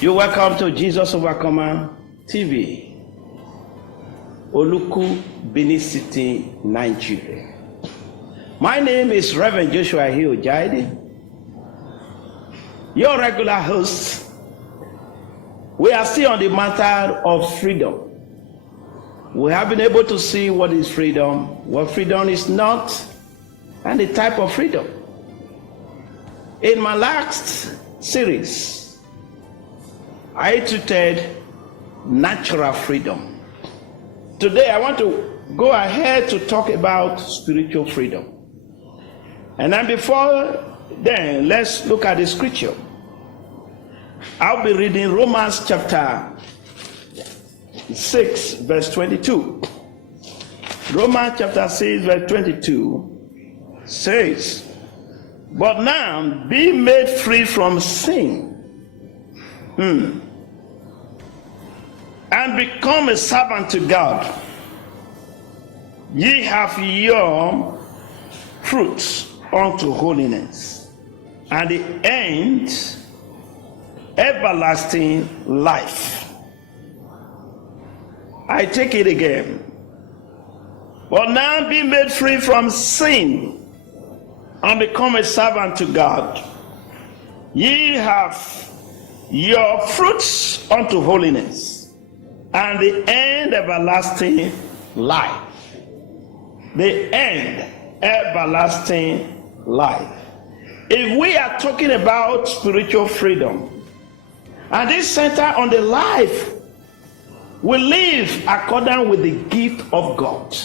You're welcome to Jesus Overcomer TV, Oluku, Benin City, Nigeria. My name is Reverend Joshua Ehi-Ojade, your regular host. We are still on the matter of freedom. We have been able to see what is freedom, what freedom is not, and the type of freedom. In my last series, I treated natural freedom. Today, I want to go ahead to talk about spiritual freedom. And then before then, let's look at the scripture. I'll be reading Romans chapter 6, verse 22. Romans chapter 6, verse 22 says, "But now be made free from sin, and become a servant to God. Ye have your fruits unto holiness, and the end everlasting life." I take it again. "But now be made free from sin, and become a servant to God. Ye have your fruits unto holiness, and the end everlasting life." The end everlasting life. If we are talking about spiritual freedom, and this center on the life we live according with the gift of God.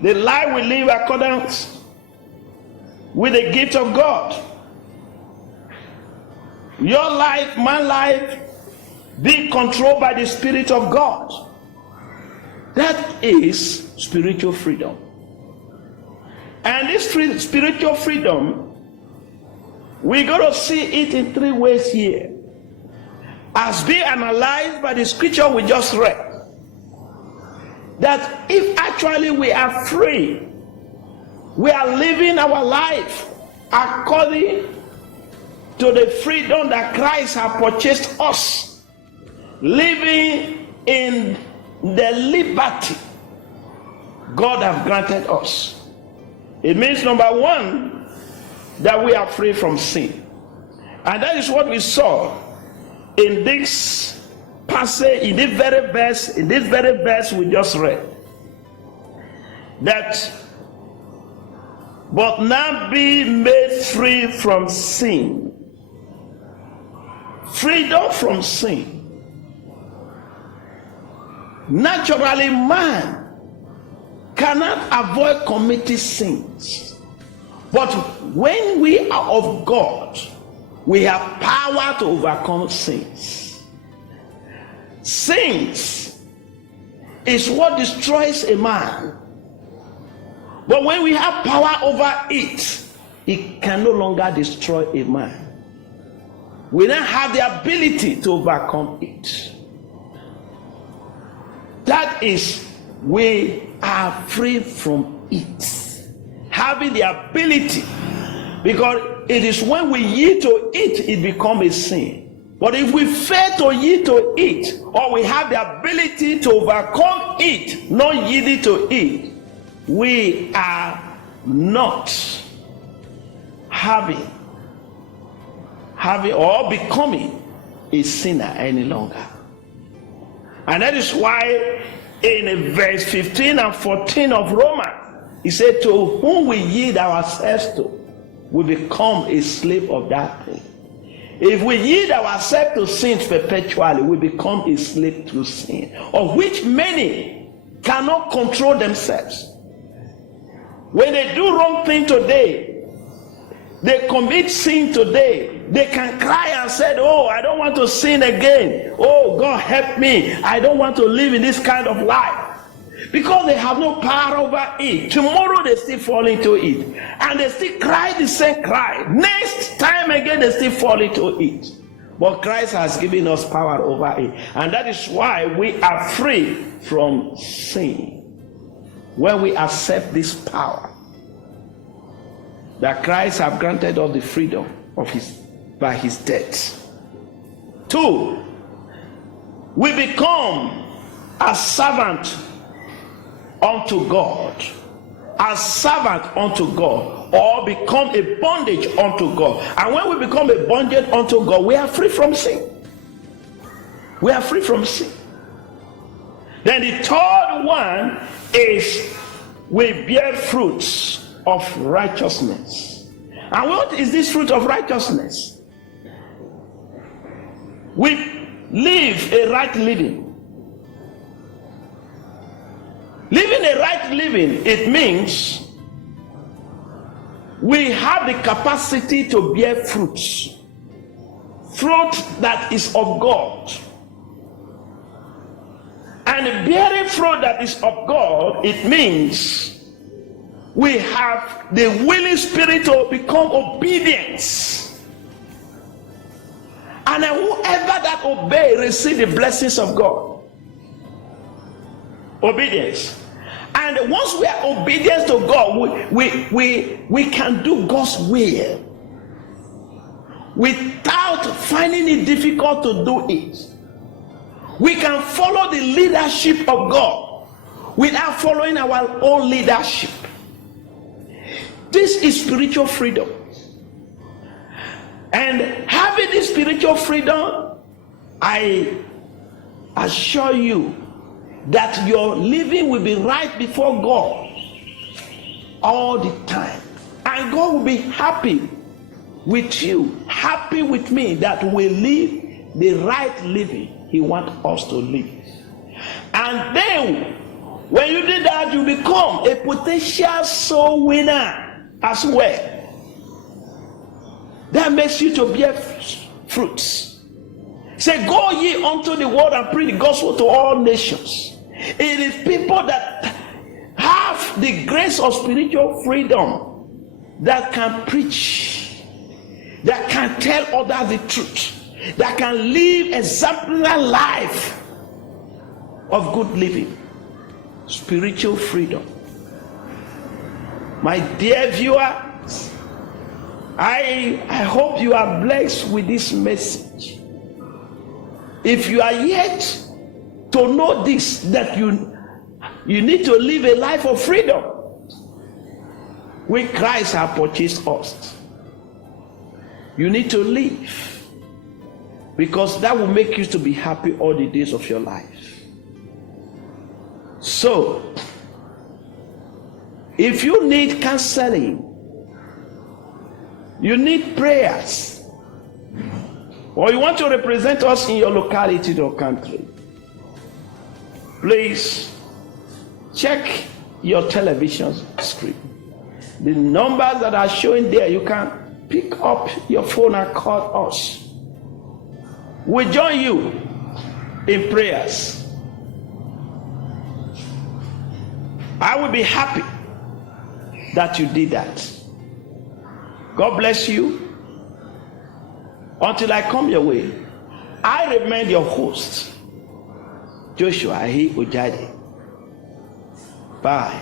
The life we live according with the gift of God. Your life, my life, be controlled by the Spirit of God. That is spiritual freedom. And this spiritual freedom, we're going to see it in three ways here, as being analyzed by the scripture we just read. That if actually we are free, we are living our life according to the freedom that Christ has purchased us, living in the liberty God has granted us. It means, number one, that we are free from sin. And that is what we saw in this passage, in this very verse we just read. That, but now be made free from sin. Freedom from sin. Naturally, man cannot avoid committing sins. But when we are of God, we have power to overcome sins. Sins is what destroys a man. But when we have power over it, it can no longer destroy a man. We don't have the ability to overcome it. That is, we are free from it. Having the ability, because it is when we yield to it, it becomes a sin. But if we fail to yield to it, or we have the ability to overcome it, not yielding to it, we are not having or becoming a sinner any longer. And that is why in verse 15 and 14 of Romans, he said, "To whom we yield ourselves to, we become a slave of that thing." If we yield ourselves to sin perpetually, we become a slave to sin, of which many cannot control themselves. When they do wrong thing today, they commit sin today, they can cry and say, "Oh, I don't want to sin again. Oh, God help me. I don't want to live in this kind of life." Because they have no power over it. Tomorrow they still fall into it. And they still cry the same cry. Next time again they still fall into it. But Christ has given us power over it. And that is why we are free from sin. When we accept this power that Christ has granted us the freedom of by his death. 2, we become a servant unto God. A servant unto God, or become a bondage unto God. And when we become a bondage unto God, we are free from sin. We are free from sin. Then the third one is we bear fruits of righteousness. And what is this fruit of righteousness? We live a right living. Living a right living, it means we have the capacity to bear fruits. Fruit that is of God. And bearing fruit that is of God, it means we have the willing spirit to become obedience. And whoever that obey receive the blessings of God. Obedience. And once we are obedient to God, we can do God's will without finding it difficult to do it. We can follow the leadership of God without following our own leadership. This is spiritual freedom. And having this spiritual freedom, I assure you that your living will be right before God all the time. And God will be happy with you, happy with me, that we live the right living He wants us to live. And then, when you do that, you become a potential soul winner as well. That makes you to bear fruits. Say, go ye unto the world and preach the gospel to all nations. It is people that have the grace of spiritual freedom that can preach, that can tell others the truth, that can live exemplary life of good living. Spiritual freedom. My dear viewers, I hope you are blessed with this message. If you are yet to know this, that you need to live a life of freedom, which Christ has purchased us. You need to live, because that will make you to be happy all the days of your life. So, if you need counseling, you need prayers, or you want to represent us in your locality or country, please check your television screen. The numbers that are showing there, you can pick up your phone and call us. We join you in prayers. I will be happy that you did that. God bless you. Until I come your way, I remain your host, Joshua Ehi-Ojade. Bye.